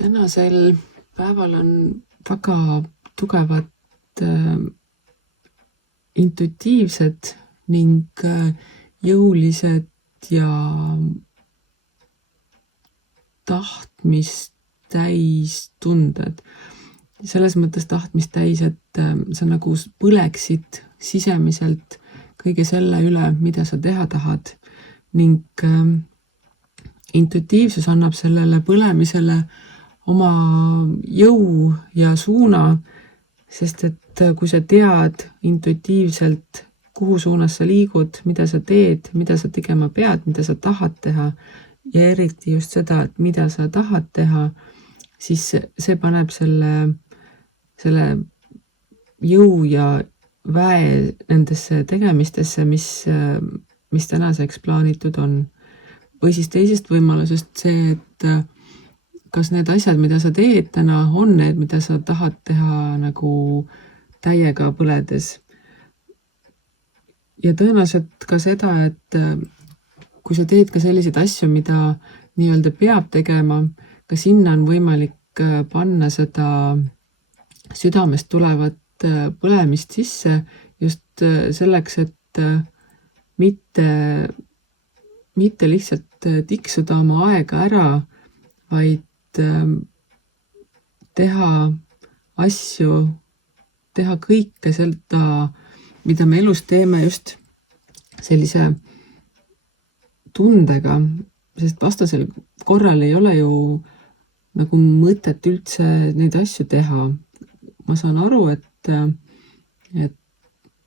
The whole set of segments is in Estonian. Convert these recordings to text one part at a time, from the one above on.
Tänasel päeval on väga tugevad intuitiivsed ning jõulised ja tahtmist täis tunded. Selles mõttes tahtmist täis, et sa nagu põleksid sisemiselt kõige selle üle, mida sa teha tahad, ning intuitiivsus annab sellele põlemisele oma jõu ja suuna, sest et kui sa tead intuitiivselt, kuhu suunas sa liigud, mida sa teed, mida sa tegema pead, mida sa tahad teha, ja eriti just seda, et mida sa tahad teha, siis see paneb selle jõu ja väe nendesse tegemistesse, mis tänaseks plaanitud on. Või siis teisest võimalusest see, et kas need asjad, mida sa teed täna, on need, mida sa tahad teha nagu täiega põledes. Ja tõenäoliselt ka seda, et kui sa teed ka selliseid asju, mida nii-öelda peab tegema, ka sinna on võimalik panna seda südamest tulevat põlemist sisse just selleks, et mitte lihtsalt tiksuda oma aega ära, vaid teha asju, teha kõike seda, mida me elus teeme just sellise tundega, sest vastasel korral ei ole ju nagu mõtet üldse neid asju teha. Ma saan aru, et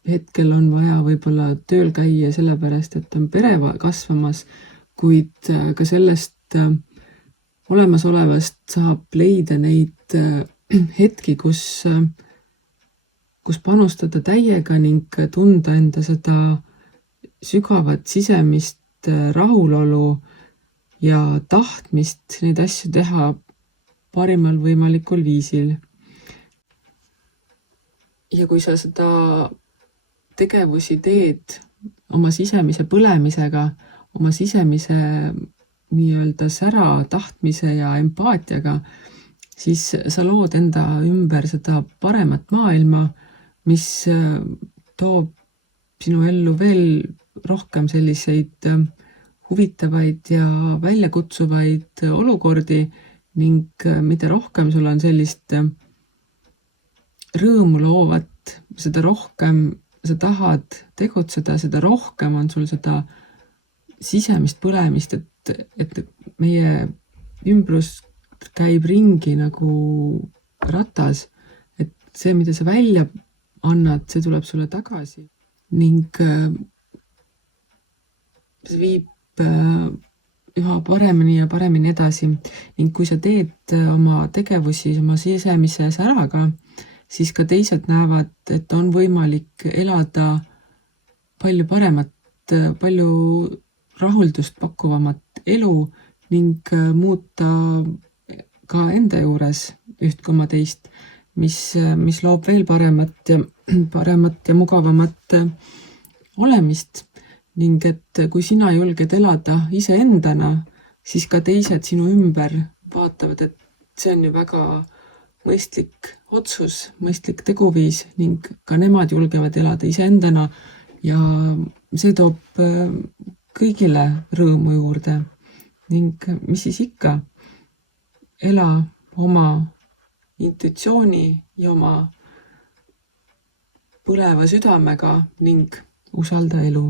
hetkel on vaja võib-olla tööl käia sellepärast, et on pere kasvamas, kuid ka sellest olemasolevast saab leida neid hetki, kus panustada täiega ning tunda enda seda sügavat sisemist rahulolu ja tahtmist neid asju teha parimal võimalikul viisil. Ja kui sa seda tegevusi teed oma sisemise põlemisega, oma sisemise nii-öelda sära tahtmise ja empaatiaga, siis sa lood enda ümber seda paremat maailma, mis toob sinu ellu veel rohkem selliseid huvitavaid ja väljakutsuvaid olukordi ning mida rohkem sul on sellist rõõmu loovat, seda rohkem sa tahad tegutseda, seda rohkem on sul seda sisemist põlemist, et meie ümbrus käib ringi nagu ratas, et see, mida sa välja annad, see tuleb sulle tagasi ning see viib üha paremini ja paremini edasi. Ning kui sa teed oma tegevusi oma sisemise säraga, siis ka teised näevad, et on võimalik elada palju paremat, palju rahuldust pakkuvamat elu ning muuta ka enda juures üht koma teist, mis loob veel paremat ja mugavamat olemist. Ning et kui sina julged elada iseendana, siis ka teised sinu ümber vaatavad, et see on ju väga mõistlik otsus, mõistlik teguviis ning ka nemad julgevad elada iseendana ja see toob kõigile rõõmu juurde. Ning mis siis ikka, ela oma intuitsiooni ja oma põleva südamega ning usalda elu.